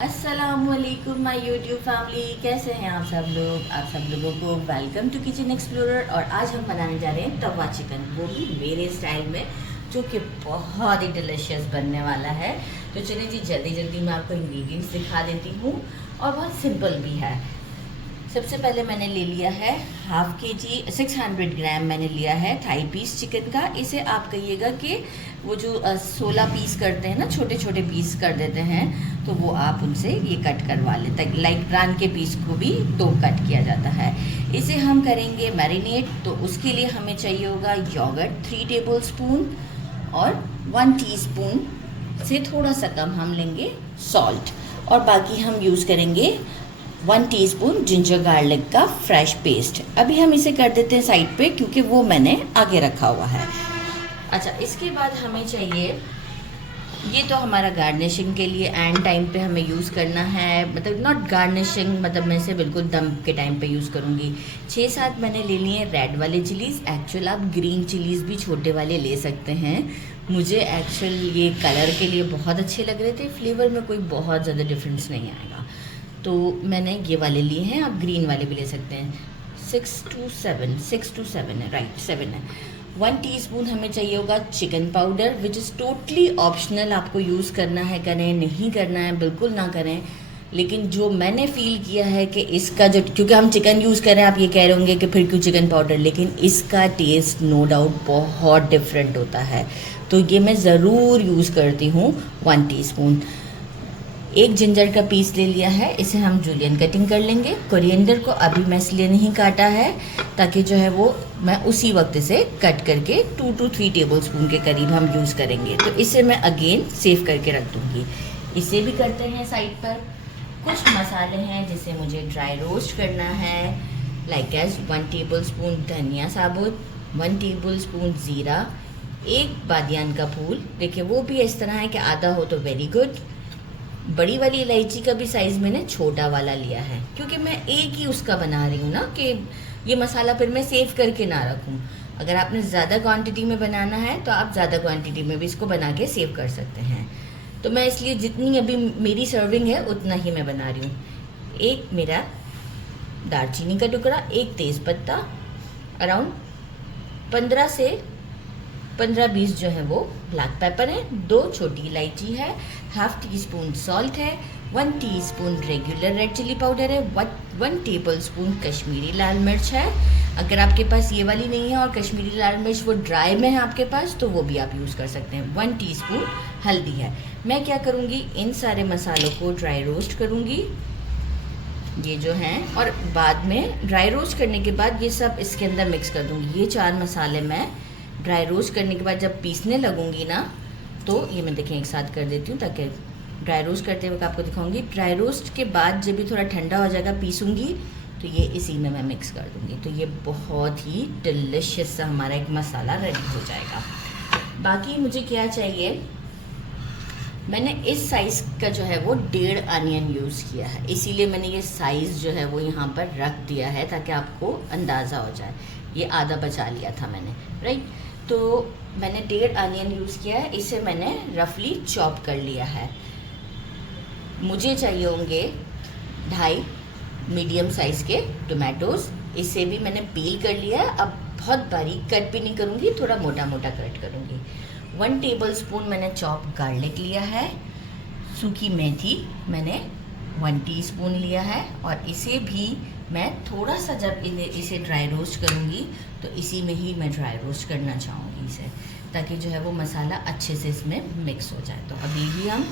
अस्सलामुअलैकुम my YouTube family, कैसे हैं आप सब लोग। आप सब लोगों को वेलकम टू किचन एक्सप्लोरर। और आज हम बनाने जा रहे हैं तवा चिकन, वो भी मेरे स्टाइल में, जो कि बहुत ही डिलीशियस बनने वाला है। तो चलिए जी, जल्दी जल्दी मैं आपको इंग्रेडिएंट्स दिखा देती हूँ और बहुत सिंपल भी है। सबसे पहले मैंने ले लिया है हाफ के जी 600 ग्राम मैंने लिया है थाई पीस चिकन का। इसे आप कहिएगा कि वो जो 16 पीस करते हैं ना, छोटे छोटे पीस कर देते हैं, तो वो आप उनसे ये कट करवा लें, ताकि लाइक प्रान के पीस को भी तो कट किया जाता है। इसे हम करेंगे मैरिनेट, तो उसके लिए हमें चाहिए होगा योगर्ट 3 टेबल स्पून और 1 टीस्पून से थोड़ा सा कम हम लेंगे सॉल्ट, और बाकी हम यूज़ करेंगे 1 टीस्पून जिंजर गार्लिक का फ्रेश पेस्ट। अभी हम इसे कर देते हैं साइड पे, क्योंकि वो मैंने आगे रखा हुआ है। अच्छा, इसके बाद हमें चाहिए, ये तो हमारा गार्निशिंग के लिए एंड टाइम पे हमें यूज़ करना है, मतलब नॉट गार्निशिंग, मतलब मैं इसे बिल्कुल दम के टाइम पे यूज़ करूँगी। 6-7 मैंने ले लिए रेड वाले चिलीज़। एक्चुअल आप ग्रीन चिलीज़ भी छोटे वाले ले सकते हैं। मुझे एक्चुअल ये कलर के लिए बहुत अच्छे लग रहे थे, फ्लेवर में कोई बहुत ज़्यादा डिफरेंस नहीं आएगा, तो मैंने ये वाले लिए हैं। आप ग्रीन वाले भी ले सकते हैं। 6 to 7 है, राइट 7 है। 1 टीस्पून हमें चाहिए होगा chicken powder, which is totally optional, आपको यूज़ करना है करें, नहीं करना है बिल्कुल ना करें। लेकिन जो मैंने फ़ील किया है कि इसका जो, क्योंकि हम चिकन यूज़ करें, आप ये कह रहे होंगे कि फिर क्यों चिकन पाउडर, लेकिन इसका टेस्ट नो डाउट बहुत डिफरेंट होता है, तो ये मैं ज़रूर यूज़ करती हूँ। 1 टीस्पून। एक जिंजर का पीस ले लिया है, इसे हम जूलियन कटिंग कर लेंगे। कोरिएंडर को अभी मैं इसलिए नहीं काटा है ताकि जो है वो मैं उसी वक्त इसे कट करके 2 to 3 टेबल स्पून के करीब हम यूज़ करेंगे, तो इसे मैं अगेन सेव करके रख दूँगी। इसे भी करते हैं साइड पर। कुछ मसाले हैं जिसे मुझे ड्राई रोस्ट करना है, लाइक एज 1 टेबल स्पून धनिया साबुत, 1 टेबल स्पून ज़ीरा, 1 बादियान का फूल। देखिए वो भी इस तरह है कि आधा हो तो वेरी गुड। बड़ी वाली इलायची का भी साइज़ मैंने छोटा वाला लिया है, क्योंकि मैं एक ही उसका बना रही हूँ ना, कि ये मसाला फिर मैं सेव करके ना रखूँ। अगर आपने ज़्यादा क्वांटिटी में बनाना है तो आप ज़्यादा क्वांटिटी में भी इसको बना के सेव कर सकते हैं। तो मैं इसलिए जितनी अभी मेरी सर्विंग है उतना ही मैं बना रही हूँ। एक मेरा दालचीनी का टुकड़ा, 1 तेज़पत्ता, अराउंड 15-20 जो है वो ब्लैक पेपर है, 2 छोटी इलायची है, हाफ टी स्पून सॉल्ट है, 1 teaspoon regular red chilli powder है, 1 टेबल स्पून कश्मीरी लाल मिर्च है। अगर आपके पास ये वाली नहीं है और कश्मीरी लाल मिर्च वो ड्राई में है आपके पास, तो वो भी आप यूज़ कर सकते हैं। 1 टीस्पून हल्दी है। मैं क्या करूँगी, इन सारे मसालों को ड्राई रोस्ट करूँगी, ये जो हैं, और बाद में ड्राई रोस्ट करने के बाद ये सब इसके अंदर मिक्स कर दूँगी। ये 4 मसाले मैं ड्राई रोस्ट करने के बाद जब पीसने लगूंगी ना, तो ये मैं देखें एक साथ कर देती हूँ, ताकि ड्राई रोस्ट करते वक्त आपको दिखाऊंगी। ड्राई रोस्ट के बाद जब भी थोड़ा ठंडा हो जाएगा पीसूंगी, तो ये इसी में मैं मिक्स कर दूंगी, तो ये बहुत ही डिलिशियस सा हमारा एक मसाला रेडी हो जाएगा। बाकी मुझे क्या चाहिए, मैंने इस साइज़ का जो है वो 1.5 अनियन यूज़ किया है, इसीलिए मैंने ये साइज़ जो है वो यहाँ पर रख दिया है ताकि आपको अंदाज़ा हो जाए। ये आधा बचा लिया था मैंने, राइट। तो मैंने 1.5 अनियन यूज़ किया है, इसे मैंने रफली चॉप कर लिया है। मुझे चाहिए होंगे 2.5 मीडियम साइज़ के टोमेटोज़, इसे भी मैंने पील कर लिया है। अब बहुत बारीक कट भी नहीं करूँगी, थोड़ा मोटा मोटा कट करूँगी। 1 टेबल स्पून मैंने चॉप गार्लिक लिया है। सूखी मेथी मैंने 1 टीस्पून लिया है, और इसे भी मैं थोड़ा सा जब इसे ड्राई रोस्ट करूँगी, तो इसी में ही मैं ड्राई रोस्ट करना चाहूँगी इसे, ताकि जो है वो मसाला अच्छे से इसमें मिक्स हो जाए। तो अभी भी हम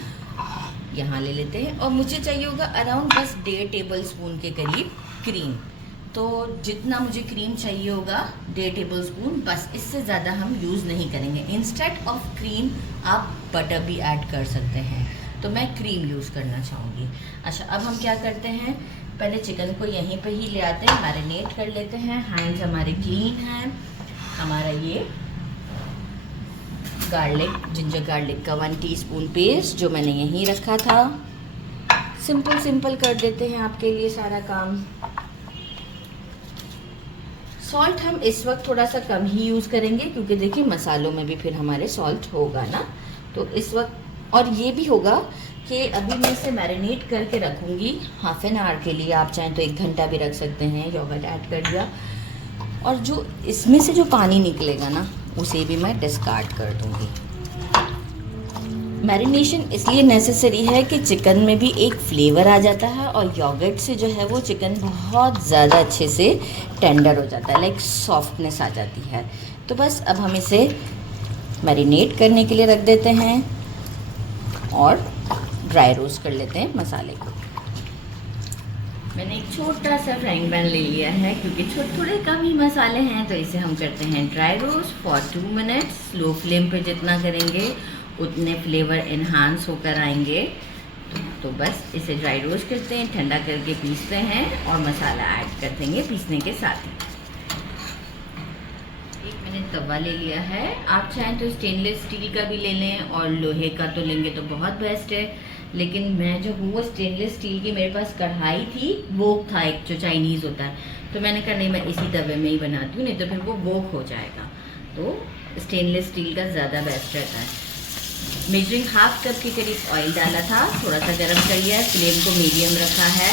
यहाँ ले लेते हैं, और मुझे चाहिए होगा अराउंड बस 1.5 टेबल स्पून के करीब क्रीम। तो जितना मुझे क्रीम चाहिए होगा 1.5 टेबल स्पून, बस, इससे ज़्यादा हम यूज़ नहीं करेंगे। इंस्टेड ऑफ क्रीम आप बटर भी ऐड कर सकते हैं, तो मैं क्रीम यूज़ करना चाहूँगी। अच्छा, अब हम क्या करते हैं, पहले चिकन को यहीं पे ही ले आते हैं, मैरिनेट कर लेते हैं। हैंड्स हमारे क्लीन हैं। हमारा ये गार्लिक, जिंजर गार्लिक का 1 टीस्पून पेस्ट जो मैंने यहीं रखा था, सिंपल कर देते हैं आपके लिए सारा काम। सॉल्ट हम इस वक्त थोड़ा सा कम ही यूज़ करेंगे, क्योंकि देखिए मसालों में भी फिर हमारे सॉल्ट होगा ना, तो इस वक्त, और ये भी होगा कि अभी मैं इसे मैरिनेट करके रखूँगी हाफ एन आवर के लिए। आप चाहें तो 1 घंटा भी रख सकते हैं। योगर्ट ऐड कर दिया और जो इसमें से जो पानी निकलेगा ना उसे भी मैं डिस्कार्ड कर दूँगी। मैरिनेशन इसलिए नेसेसरी है कि चिकन में भी एक फ्लेवर आ जाता है और योगर्ट से जो है वो चिकन बहुत ज़्यादा अच्छे से टेंडर हो जाता है, लाइक सॉफ्टनेस आ जाती है। तो बस अब हम इसे मैरिनेट करने के लिए रख देते हैं और ड्राई रोस्ट कर लेते हैं मसाले को। मैंने एक छोटा सा फ्राइंग पैन ले लिया है क्योंकि थोड़े कम ही मसाले हैं, तो इसे हम करते हैं dry roast for 2 minutes. Slow flame पे जितना करेंगे उतने फ्लेवर इन्हांस होकर आएंगे। तो बस इसे ड्राई रोस्ट करते हैं, ठंडा करके पीसते हैं और मसाला ऐड कर देंगे पीसने के साथ ही। 1 मिनट तवा ले लिया है। आप चाहें तो स्टेनलेस स्टील का भी ले लें और लोहे का तो लेंगे तो बहुत बेस्ट है, लेकिन मैं जो हूँ वो स्टेनलेस स्टील की मेरे पास कढ़ाई थी, वोक था एक जो चाइनीज़ होता है, तो मैंने कहा नहीं मैं इसी तवे में ही बनाती हूँ, नहीं तो फिर वो वोक हो जाएगा। तो स्टेनलेस स्टील का ज़्यादा बेस्ट रहता है। मेजरिंग हाफ कप के करीब ऑयल डाला था, थोड़ा सा गर्म कर लिया, फ्लेम को मीडियम रखा है।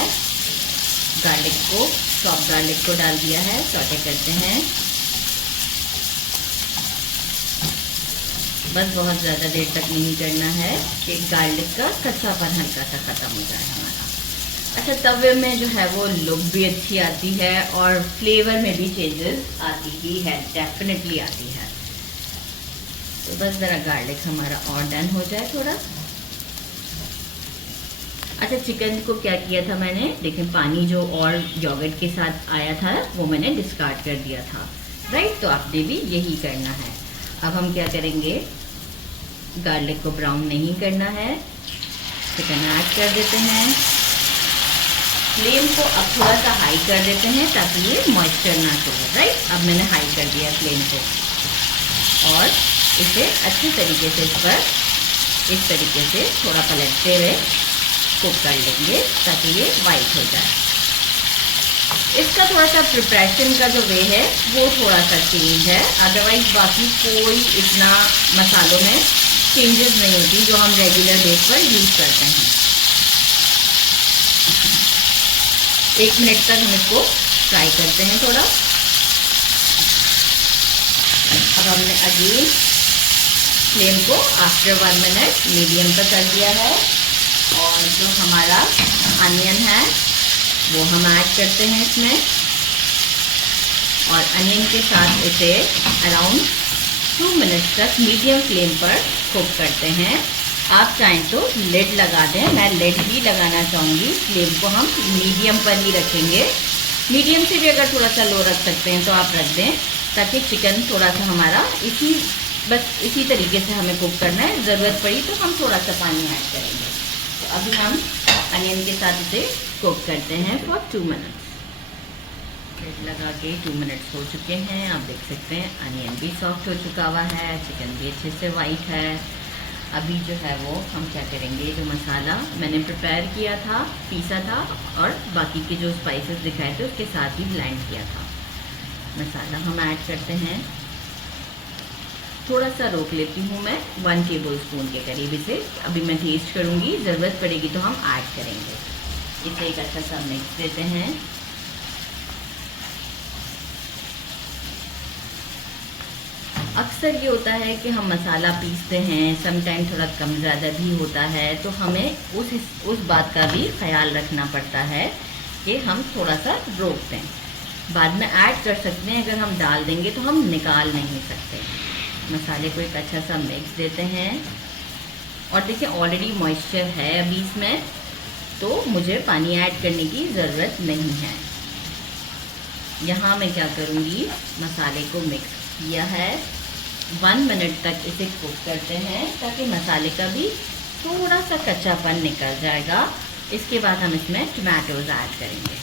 गार्लिक को, चॉप गार्लिक को डाल दिया है, सौटे करते हैं। बस बहुत ज़्यादा देर तक नहीं करना है कि गार्लिक का कच्चापन हल्का सा ख़त्म हो जाए हमारा। अच्छा, तवे में जो है वो लुक भी अच्छी आती है और फ्लेवर में भी चेंजेस आती ही है, डेफिनेटली आती है। तो बस ज़रा गार्लिक हमारा और डन हो जाए थोड़ा। अच्छा, चिकन को क्या किया था मैंने, देखिए पानी जो और योगर्ट के साथ आया था वो मैंने डिस्कार्ड कर दिया था, राइट। तो आपने भी यही करना है। अब हम क्या करेंगे, गार्लिक को ब्राउन नहीं करना है, चिकन ऐड कर देते हैं। फ्लेम को अब थोड़ा सा हाई कर देते हैं ताकि ये मॉइस्चर ना छोड़े, राइट। अब मैंने हाई कर दिया फ्लेम को और इसे अच्छे तरीके से इस पर इस तरीके से थोड़ा पलटते हुए कुक कर लेंगे ताकि ये वाइट हो जाए। इसका थोड़ा सा प्रिपरेशन का जो वे है वो थोड़ा सा चेंज है, अदरवाइज बाकी कोई इतना मसालों में चेंजेस नहीं होती जो हम रेगुलर बेस पर यूज़ करते हैं। 1 मिनट तक हम इसको फ्राई करते हैं थोड़ा। अब हमने अगेन फ्लेम को आफ्टर 1 मिनट मीडियम पर कर दिया है और जो हमारा अनियन है वो हम ऐड करते हैं इसमें और अनियन के साथ इसे अराउंड 2 मिनट्स तक मीडियम फ्लेम पर कुक करते हैं। आप चाहें तो लिड लगा दें, मैं लिड ही लगाना चाहूँगी। फ्लेम को हम मीडियम पर ही रखेंगे, मीडियम से भी अगर थोड़ा सा लो रख सकते हैं तो आप रख दें ताकि चिकन थोड़ा सा हमारा इसी तरीके से हमें कुक करना है। ज़रूरत पड़ी तो हम थोड़ा सा पानी ऐड करेंगे। तो अभी हम अनियन के साथ इसे कुक करते हैं फॉर 2 मिनट्स। लिड लगा के 2 मिनट्स हो चुके हैं। आप देख सकते हैं अनियन भी सॉफ्ट हो चुका हुआ है, चिकन भी अच्छे से वाइट है। अभी जो है वो हम क्या करेंगे, जो मसाला मैंने प्रिपेयर किया था, पीसा था और बाकी के जो स्पाइसेस दिखाए थे उसके साथ ही ब्लेंड किया था, मसाला हम ऐड करते हैं। थोड़ा सा रोक लेती हूँ मैं, 1 टेबल स्पून के करीब इसे अभी मैं टेस्ट करूँगी, ज़रूरत पड़ेगी तो हम ऐड करेंगे। इसे एक अच्छा सा मिक्स देते हैं। अक्सर ये होता है कि हम मसाला पीसते हैं, समटाइम थोड़ा कम ज़्यादा भी होता है, तो हमें उस बात का भी ख्याल रखना पड़ता है कि हम थोड़ा सा रोक दें। बाद में ऐड कर सकते हैं, अगर हम डाल देंगे तो हम निकाल नहीं सकते। मसाले को एक अच्छा सा मिक्स देते हैं और देखिए ऑलरेडी मॉइस्चर है अभी इसमें, तो मुझे पानी ऐड करने की ज़रूरत नहीं है। यहाँ मैं क्या करूँगी, मसाले को मिक्स किया है, 1 मिनट तक इसे कुक करते हैं ताकि मसाले का भी थोड़ा सा कच्चापन निकल जाएगा। इसके बाद हम इसमें टमाटोज ऐड करेंगे।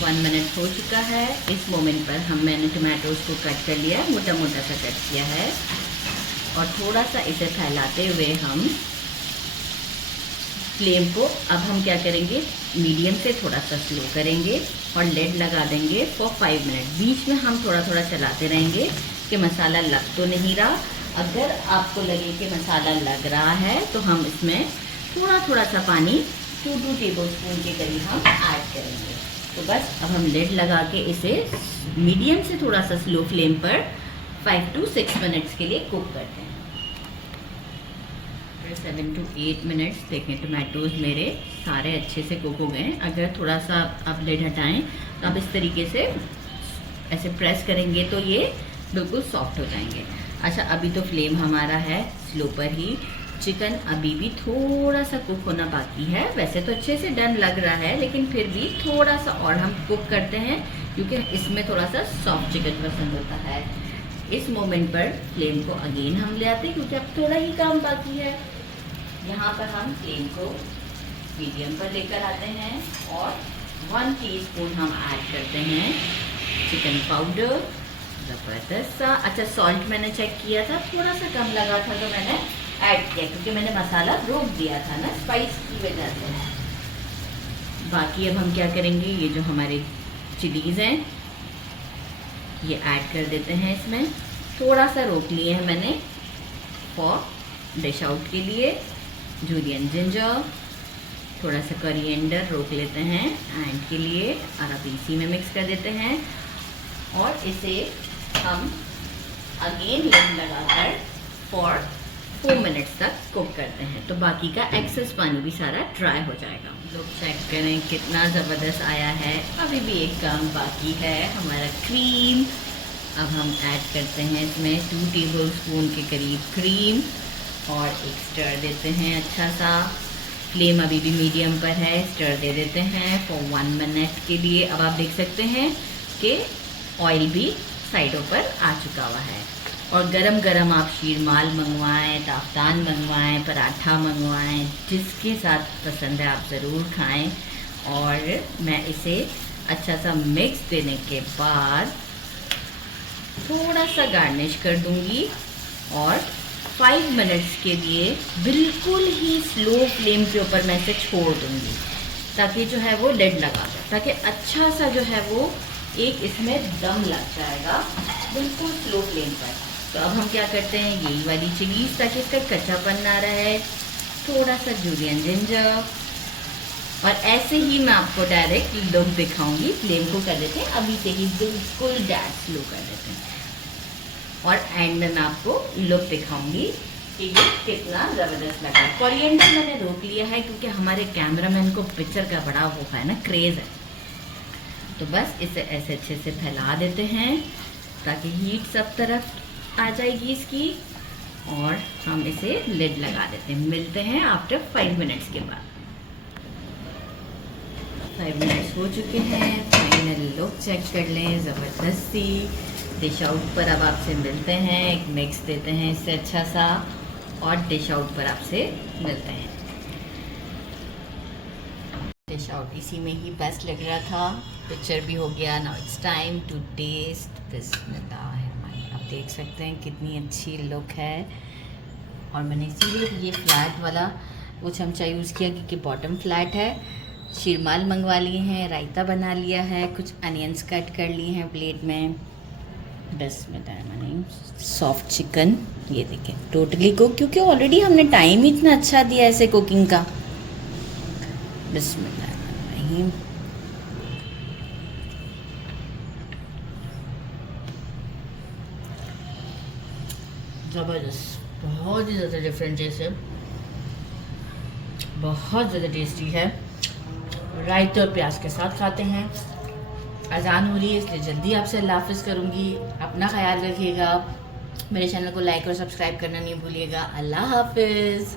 1 मिनट हो चुका है। इस मोमेंट पर मैंने टमाटोज को कट कर लिया, मोटा मोटा सा कट किया है और थोड़ा सा इसे फैलाते हुए हम फ्लेम को अब हम क्या करेंगे, मीडियम से थोड़ा सा स्लो करेंगे और लिड लगा देंगे फॉर 5 मिनट। बीच में हम थोड़ा थोड़ा चलाते रहेंगे कि मसाला लग तो नहीं रहा अगर आपको लगे कि मसाला लग रहा है तो हम इसमें थोड़ा थोड़ा सा पानी 2 टेबल स्पून के करीब हम ऐड करेंगे। तो बस अब हम लिड लगा के इसे मीडियम से थोड़ा सा स्लो फ्लेम पर 5 to 6 मिनट्स के लिए कुक करते हैं। 7 to 8 मिनट्स देखें, टमाटोज़ मेरे सारे अच्छे से कुक हो गए हैं। अगर थोड़ा सा आप लिड हटाएं तो आप इस तरीके से ऐसे प्रेस करेंगे तो ये बिल्कुल सॉफ्ट हो जाएंगे। अच्छा, अभी तो फ्लेम हमारा है स्लो पर ही। चिकन अभी भी थोड़ा सा कुक होना बाकी है। वैसे तो अच्छे से डन लग रहा है, लेकिन फिर भी थोड़ा सा और हम कुक करते हैं क्योंकि इसमें थोड़ा सा सॉफ्ट चिकन पसंद होता है। इस मोमेंट पर फ्लेम को अगेन हम ले आते हैं क्योंकि अब थोड़ा ही काम बाकी है। यहाँ पर हम फ्लेम को मीडियम पर लेकर आते हैं और 1 टीस्पून हम ऐड करते हैं चिकन पाउडर, ज़बरदस्त सा। अच्छा, सॉल्ट मैंने चेक किया था, थोड़ा सा कम लगा था तो मैंने ऐड किया क्योंकि मैंने मसाला रोक दिया था ना स्पाइस की वजह से। बाकी अब हम क्या करेंगे, ये जो हमारे चिलीज़ हैं ये ऐड कर देते हैं इसमें। थोड़ा सा रोक लिए हैं मैंने फॉर डिश आउट के लिए। जुलियन जिंजर, थोड़ा सा कोरिएंडर रोक लेते हैं एंड के लिए, और अब इसी में मिक्स कर देते हैं और इसे हम अगेन लिड लगाकर फॉर 4 मिनट्स तक कुक करते हैं। तो बाकी का एक्सेस पानी भी सारा ड्राई हो जाएगा। लोग चेक करें कितना ज़बरदस्त आया है। अभी भी एक काम बाकी है, हमारा क्रीम। अब हम ऐड करते हैं इसमें 2 टेबल स्पून के करीब क्रीम और एक स्टर देते हैं अच्छा सा। फ्लेम अभी भी मीडियम पर है, स्टर दे देते हैं फॉर 1 मिनट के लिए। अब आप देख सकते हैं कि ऑयल भी साइडों पर आ चुका हुआ है। और गरम गरम आप शीरमाल मंगवाएं, ताफ्तान मंगवाएं, पराठा मंगवाएं, जिसके साथ पसंद है आप ज़रूर खाएं। और मैं इसे अच्छा सा मिक्स देने के बाद थोड़ा सा गार्निश कर दूंगी और 5 मिनट्स के लिए बिल्कुल ही स्लो फ्लेम के ऊपर मैं इसे छोड़ दूंगी ताकि जो है वो लिड लगा जाए, ताकि अच्छा सा जो है वो एक इसमें दम लग जाएगा बिल्कुल स्लो फ्लेम पर। तो अब हम क्या करते हैं, यही वाली चिलीज़ ताकि इसका कच्चापन ना रहे, थोड़ा सा जुलियन जिंजर, और ऐसे ही मैं आपको डायरेक्ट लुक दिखाऊंगी। फ्लेम को कर देते हैं अभी से ही बिल्कुल डैड स्लो कर देते हैं और एंड में मैं आपको लुक दिखाऊंगी कि ये कितना ज़बरदस्त लगा। कोरिएंडर मैंने रोक लिया है क्योंकि हमारे कैमरामैन को पिक्चर का बड़ा वो है ना, क्रेज़ है। तो बस इसे ऐसे अच्छे से फैला देते हैं ताकि हीट सब तरफ आ जाएगी इसकी, और हम इसे लिड लगा देते हैं। मिलते हैं आफ्टर 5 मिनट्स के बाद। 5 मिनट्स हो चुके हैं, फाइनल लुक चेक कर लें, ज़बरदस्ती डिश आउट पर। अब आपसे मिलते हैं, एक मिक्स देते हैं इससे अच्छा सा, और डिश आउट पर आपसे मिलते हैं। डिश आउट इसी में ही बेस्ट लग रहा था, पिक्चर भी हो गया। Now it's time to taste. बिस्मिल्लाह। आप देख सकते हैं कितनी अच्छी लुक है, और मैंने इसीलिए ये फ्लैट वाला वो चमचा यूज़ किया क्योंकि बॉटम फ्लैट है। शीरमाल मंगवा लिए हैं, रायता बना लिया है, कुछ अनियंस कट कर लिए हैं प्लेट में। बिस्मिल्लाह। मैंने सॉफ्ट चिकन, ये देखें टोटली कुक, क्योंकि ऑलरेडी हमने टाइम ही इतना अच्छा दिया ऐसे कुकिंग का। बिस्मिल्लाह। ज़बरदस्त, बहुत ही ज़्यादा डिफरेंट टेस्ट है, बहुत ज़्यादा टेस्टी है। रायते और प्याज के साथ खाते हैं। अजान हो रही है इसलिए जल्दी आपसे अल्लाह हाफ़िज़ करूँगी। अपना ख्याल रखिएगा, मेरे चैनल को लाइक और सब्सक्राइब करना नहीं भूलिएगा। अल्लाह हाफ़िज़।